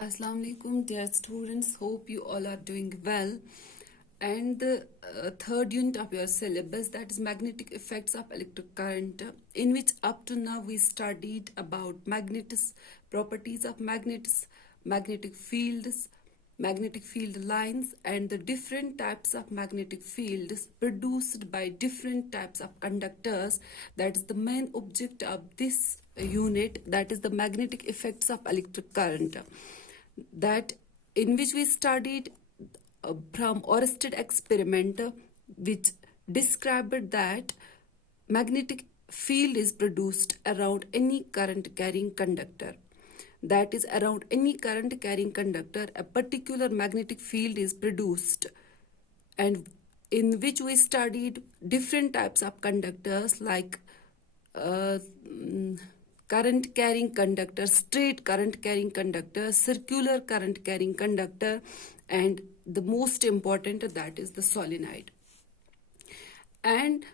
Assalamu alaikum, dear students. Hope you all are doing well. And the third unit of your syllabus, that is magnetic effects of electric current, in which up to now we studied about magnetics, properties of magnets, magnetic fields, magnetic field lines, and the different types of magnetic fields produced by different types of conductors. That is the main object of this unit, that is the magnetic effects of electric current, that in which we studied from Oersted experiment, which described that magnetic field is produced around any current carrying conductor. That is, around any current carrying conductor, a particular magnetic field is produced, and in which we studied different types of conductors like current carrying conductor, straight current carrying conductor, circular current carrying conductor, and the most important, that is the solenoid. And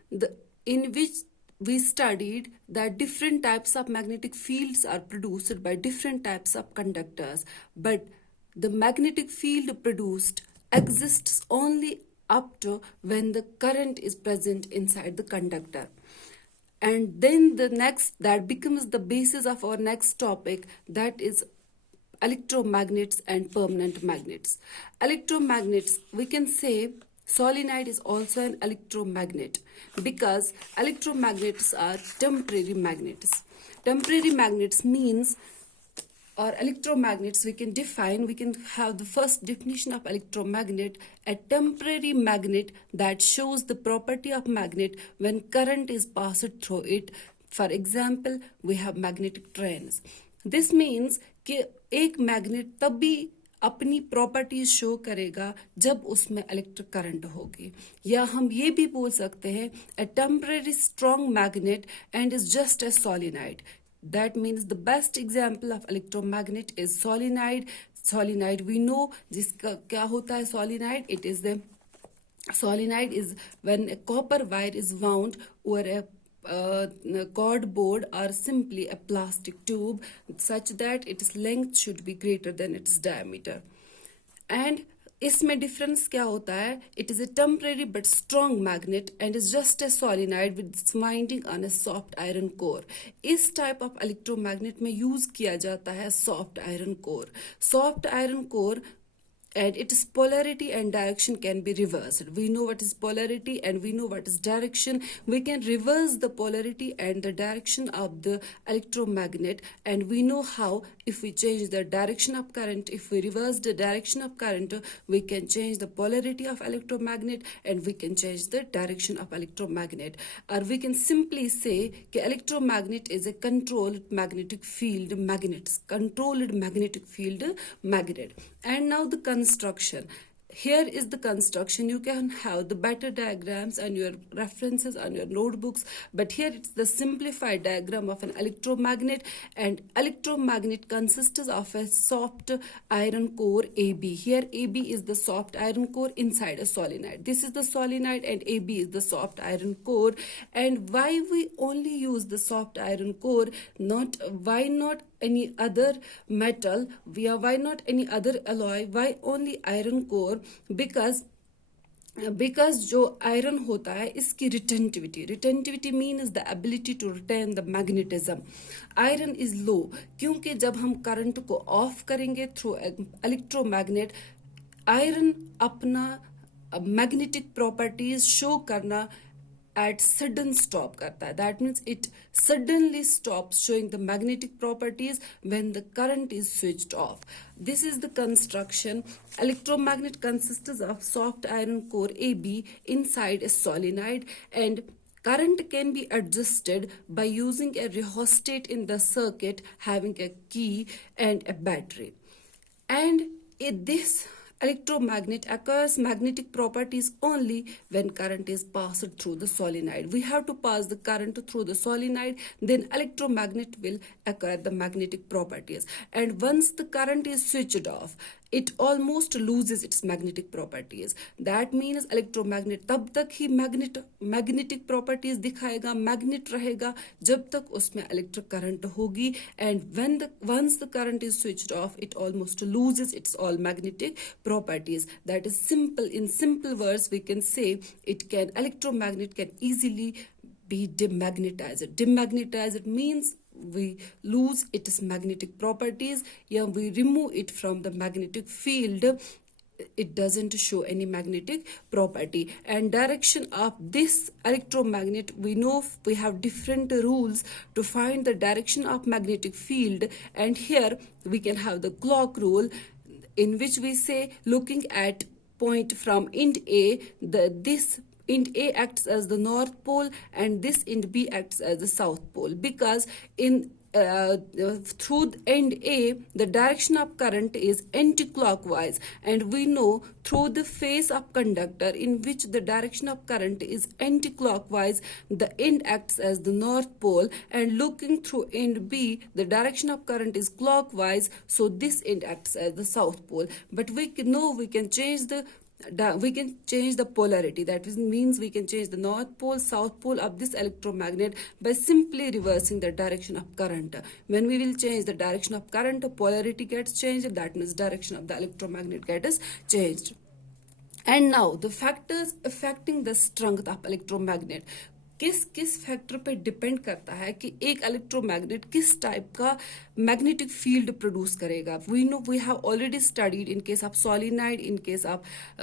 in which we studied that different types of magnetic fields are produced by different types of conductors, but the magnetic field produced exists only up to when the current is present inside the conductor. And then the next, that becomes the basis of our next topic, that is electromagnets and permanent magnets. Electromagnets, we can say solenoid is also an electromagnet, because electromagnets are temporary magnets. Temporary magnets means, or electromagnets, we can have the first definition of electromagnet: a temporary magnet that shows the property of magnet when current is passed through it. For example, we have magnetic trains. This means कि एक magnet तभी अपनी properties show करेगा जब उसमें electric current होगी, या हम ये भी बोल सकते हैं a temporary strong magnet and is just a solenoid. That means the best example of electromagnet is solenoid. Solenoid we know जिसका क्या होता है solenoid. It is the solenoid is when a copper wire is wound over a cardboard or simply a plastic tube such that its length should be greater than its diameter. And इसमें difference क्या होता है? It is a temporary but strong magnet and is just a solenoid with its winding on a soft iron core. इस type of electromagnet में use किया जाता है soft iron core. Soft iron core and its polarity and direction can be reversed. We know what is polarity and we know what is direction. We can reverse the polarity and the direction of the electromagnet, and we know how. If we change the direction of current, if we reverse the direction of current, we can change the polarity of electromagnet and we can change the direction of electromagnet. Or we can simply say that electromagnet is a controlled magnetic field magnet. Controlled magnetic field magnet. And now the construction. Here is the construction. You can have the better diagrams and your references on your notebooks, but here it's the simplified diagram of an electromagnet. And electromagnet consists of a soft iron core AB. Here AB is the soft iron core inside a solenoid. This is the solenoid and AB is the soft iron core. And why we only use the soft iron core? Why not any other metal? Why not any other alloy? Why only iron core? Because जो iron होता है इसकी retentivity means the ability to retain the magnetism. Iron is low, क्योंकि जब हम current को off करेंगे through electromagnet, iron अपना मैग्नेटिक प्रॉपर्टीज शो करना at sudden stop karta hai. That means it suddenly stops showing the magnetic properties when the current is switched off. This is the construction. Electromagnet consists of soft iron core AB inside a solenoid, and current can be adjusted by using a rheostat in the circuit having a key and a battery. And this electromagnet acquires magnetic properties only when current is passed through the solenoid. We have to pass the current through the solenoid, then electromagnet will acquire the magnetic properties. And once the current is switched off, it almost loses its magnetic properties. That means electromagnet तब तक ही magnetic properties दिखाएगा, magnet रहेगा जब तक उसमें electric current होगी, and once the current is switched off, it almost loses its all magnetic properties. That is simple. In simple words, we can say electromagnet can easily be demagnetized. Demagnetized means we lose its magnetic properties, we remove it from the magnetic field. It doesn't show any magnetic property. And direction of this electromagnet, we know we have different rules to find the direction of magnetic field, and here we can have the clock rule, in which we say, looking at point from end A, this end A acts as the north pole and this end B acts as the south pole, because through end A, the direction of current is anti-clockwise, and we know through the face of conductor in which the direction of current is anti-clockwise, the end acts as the north pole, and looking through end B, the direction of current is clockwise, so this end acts as the south pole. But we can change the polarity. That means we can change the north pole, south pole of this electromagnet by simply reversing the direction of current. When we will change the direction of current, polarity gets changed. That means direction of the electromagnet gets changed. And now the factors affecting the strength of electromagnet. किस factor पे depend करता है कि एक electromagnet किस type का magnetic field produce करेगा. We have already studied in case of solenoid, in case of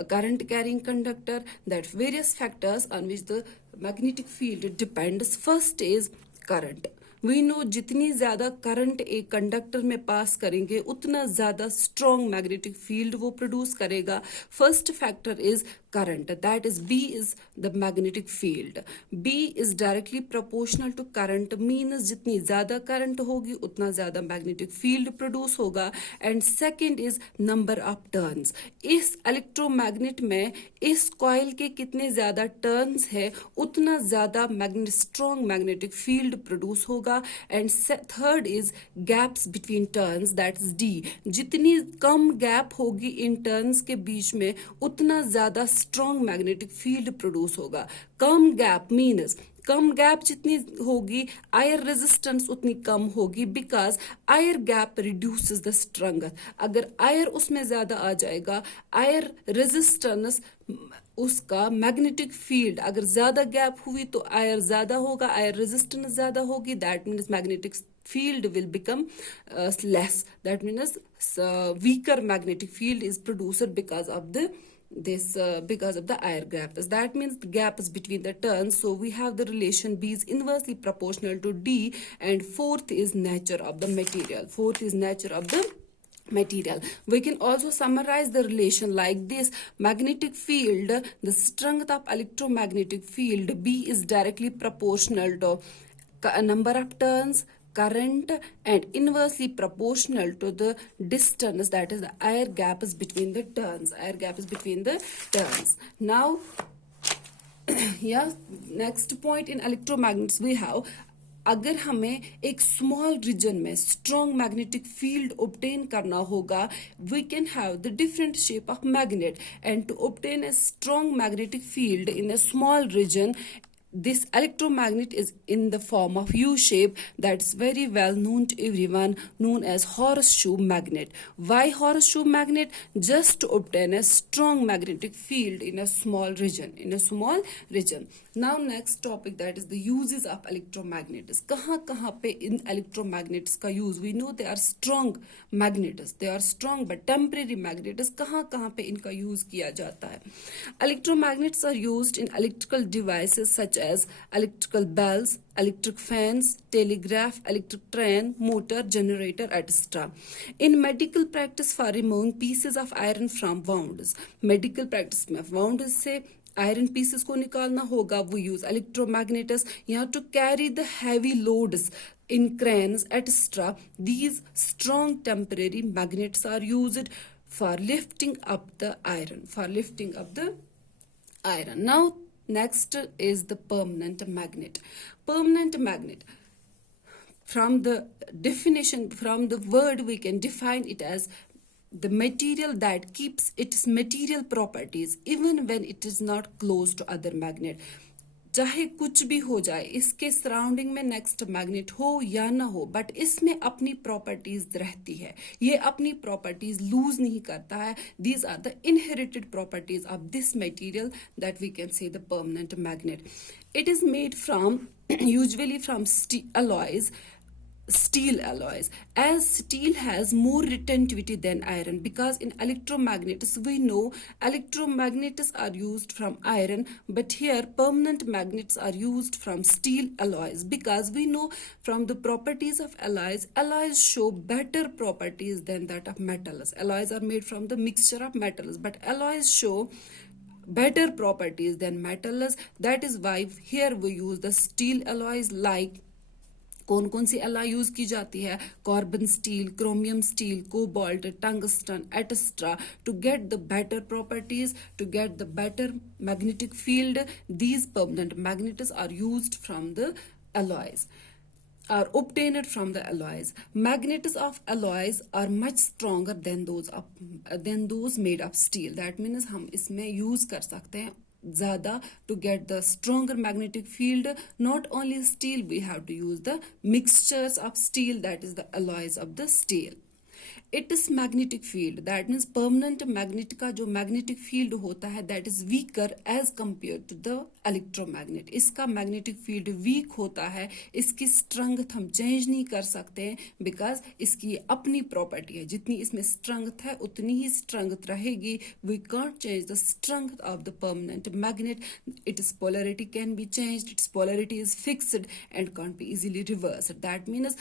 current carrying conductor, that various factors on which the magnetic field depends. First is current. We know जितनी ज्यादा current एक conductor में पास करेंगे उतना ज्यादा strong magnetic field वो produce करेगा. First factor is current, that is B is the magnetic field. B is directly proportional to current, means जितनी ज़्यादा current होगी उतना ज़्यादा magnetic field produce होगा. And second is number of turns. इस electromagnet में इस coil के कितने ज़्यादा turns है उतना ज़्यादा strong magnetic field produce होगा. And third is gaps between turns, that is D. जितनी कम gap होगी इन turns के बीच में उतना ज़्यादा स्ट्रॉन्ग मैग्नेटिक फील्ड प्रोड्यूस होगा. कम गैप मीन्स कम गैप जितनी होगी आयर रेजिस्टेंस उतनी कम होगी, because air gap reduces the strength. अगर आयर उसमें ज्यादा आ जाएगा, आयर रेजिस्टेंस उसका मैग्नेटिक फील्ड अगर ज्यादा गैप हुई तो आयर ज्यादा होगा, आयर रेजिस्टेंस ज्यादा होगी. That means magnetic field will become less. That means weaker magnetic field is produced because of the air gap. That means the gap is between the turns. So we have the relation B is inversely proportional to D. And fourth is nature of the material. We can also summarize the relation like this. Magnetic field, the strength of electromagnetic field B is directly proportional to number of turns, current, and inversely proportional to the distance, that is the air gap is between the turns. Now next point in electromagnets we have, अगर हमें एक small region में strong magnetic field obtain करना होगा, we can have the different shape of magnet, and to obtain a strong magnetic field in a small region, this electromagnet is in the form of U shape. That's very well known to everyone, known as horseshoe magnet. Why horseshoe magnet? Just to obtain a strong magnetic field in a small region. Now next topic, that is the uses of electromagnets. कहाँ पे इन electromagnets का use? We know they are strong magnets. They are strong but temporary magnets. कहाँ पे इनका use किया जाता है? Electromagnets are used in electrical devices such as electrical bells, electric fans, telegraph, electric train, motor, generator, etc. In medical practice for removing pieces of iron from wounds. Medical practice में wounds से iron pieces को निकालना होगा, वो use electromagnets. यहाँ to carry the heavy loads in cranes, etc. These strong temporary magnets are used for lifting up the iron. Now next is the permanent magnet. Permanent magnet, from the definition, from the word we can define it as the material that keeps its material properties even when it is not close to other magnet. चाहे कुछ भी हो जाए, इसके surrounding में next magnet हो या ना हो, बट इसमें अपनी प्रॉपर्टीज रहती है, ये अपनी प्रॉपर्टीज लूज नहीं करता है. These are the inherited properties of this material that we can say the permanent magnet. It is made from usually from steel alloys, as steel has more retentivity than iron, because in electromagnets we know electromagnets are used from iron, but here permanent magnets are used from steel alloys, because we know from the properties of alloys show better properties than that of metals. Alloys are made from the mixture of metals, but alloys show better properties than metals. That is why here we use the steel alloys. like कौन कौन सी alloy use की जाती है? Carbon steel, chromium steel, cobalt, tungsten etcetera, to get the better properties, to get the better magnetic field. These permanent magnets are used from the alloys, are obtained from the alloys. Magnets of alloys are much stronger than those made of steel. That means हम इसमें use कर सकते हैं ज़्यादा to get the stronger magnetic field. Not only steel, we have to use the mixtures of steel, that is the alloys of the steel. It is magnetic field, that means permanent magnet का जो magnetic field होता है that is weaker as compared to the electromagnet. इसका magnetic field weak होता है, इसकी strength हम change नहीं कर सकते हैं because इसकी ये अपनी property है. जितनी इसमें strength है उतनी ही strength रहेगी. We can't change the strength of the permanent magnet. Its polarity can be changed, its polarity is fixed and can't be easily reversed. That means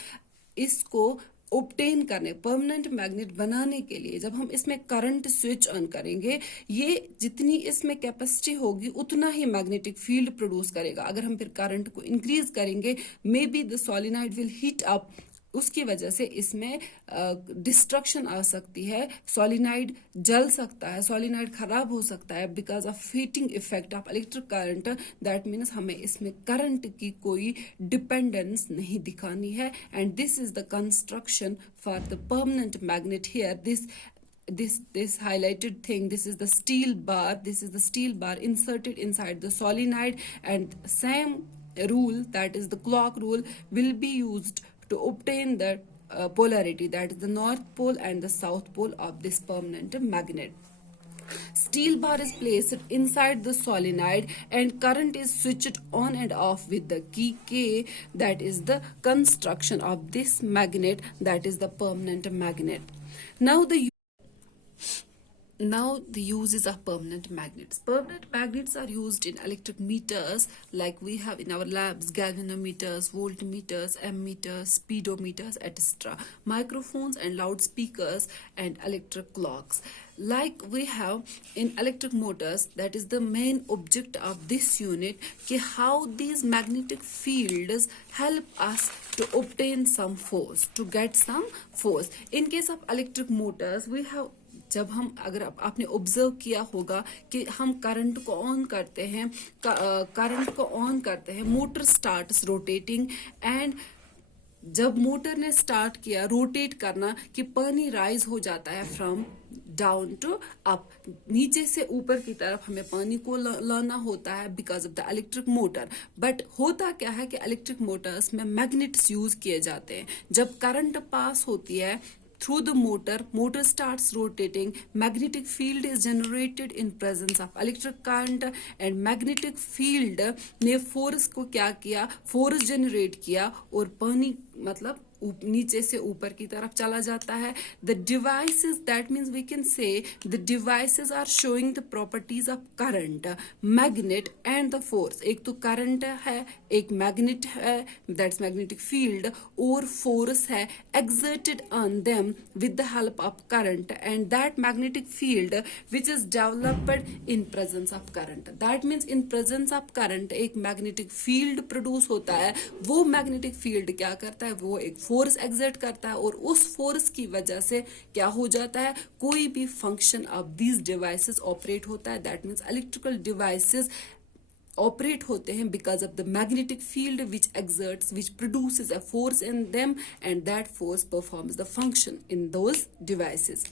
इसको ऑब्टेन करने, परमानेंट मैग्नेट बनाने के लिए जब हम इसमें करंट स्विच ऑन करेंगे, ये जितनी इसमें कैपेसिटी होगी उतना ही मैग्नेटिक फील्ड प्रोड्यूस करेगा. अगर हम फिर करंट को इंक्रीज करेंगे, may be the solenoid will heat up, उसकी वजह से इसमें डिस्ट्रक्शन आ सकती है, सॉलिनाइड जल सकता है, सॉलिनाइड खराब हो सकता है because of heating effect of electric current. That means हमें इसमें करंट की कोई डिपेंडेंस नहीं दिखानी है. And this is the construction for the permanent magnet. Here this highlighted thing, this is the steel bar inserted inside the solenoid, and same rule, that is the clock rule, will be used to obtain the polarity, that is the north pole and the south pole of this permanent magnet. Steel bar is placed inside the solenoid and current is switched on and off with the key K. That is the construction of this magnet, that is the permanent magnet. Now the uses of permanent magnets. Permanent magnets are used in electric meters like we have in our labs, galvanometers, voltmeters, ammeters, speedometers, etc. Microphones and loudspeakers and electric clocks. Like we have in electric motors, that is the main object of this unit, कि how these magnetic fields help us to obtain some force, to get some force. In case of electric motors, we have, जब हम, अगर आपने observe किया होगा कि हम current को ऑन करते हैं, मोटर स्टार्ट्स रोटेटिंग, एंड जब मोटर ने स्टार्ट किया रोटेट करना कि पानी राइज हो जाता है फ्रॉम डाउन टू अप, नीचे से ऊपर की तरफ हमें पानी को लाना होता है because of the electric motor. But होता क्या है कि इलेक्ट्रिक मोटर्स में मैग्नेट्स यूज किए जाते हैं. जब करंट पास होती है through the motor starts rotating, magnetic field is generated in presence of electric current, and magnetic field ने force को क्या किया, force generate किया और पानी मतलब नीचे से ऊपर की तरफ चला जाता है. The devices, that means we can say the devices are showing the properties of current, magnet and the force. एक तो current है, एक magnet है, that's magnetic field, और force है exerted on them with the help of current, and that magnetic field which is developed in presence of current. That means in presence of current एक magnetic field produce होता है. वो magnetic field क्या करता है, वो एक फोर्स एक्सर्ट करता है, और उस फोर्स की वजह से क्या हो जाता है, कोई भी function of these devices operate होता है. That means electrical devices operate होते हैं because of the magnetic field which exerts, which produces a force in them, and that force performs the function in those devices.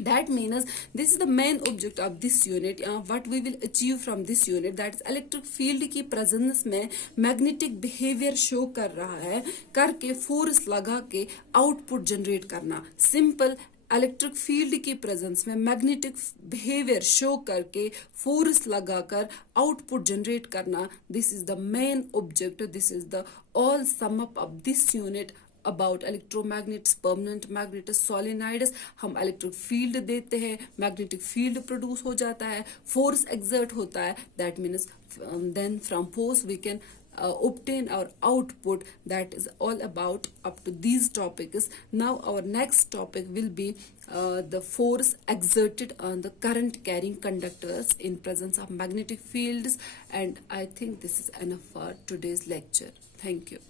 That means this is the main object of this unit. What we will achieve from this unit, that is electric field की presence में magnetic behavior show कर रहा है, करके force लगा के output generate करना. Simple electric field की प्रेजेंस में मैग्नेटिक बिहेवियर शो करके फोर्स लगाकर आउटपुट जनरेट करना. This is the main object. This is the all sum up of this unit about electromagnets, permanent magnets, solenoids. हम electric field देते हैं, magnetic field produce हो जाता है, फोर्स एक्सर्ट होता है. That means then from force we can obtain our output. That is all about up to these topics. Now our next topic will be the force exerted on the current carrying conductors in presence of magnetic fields. And I think this is enough for today's lecture. Thank you.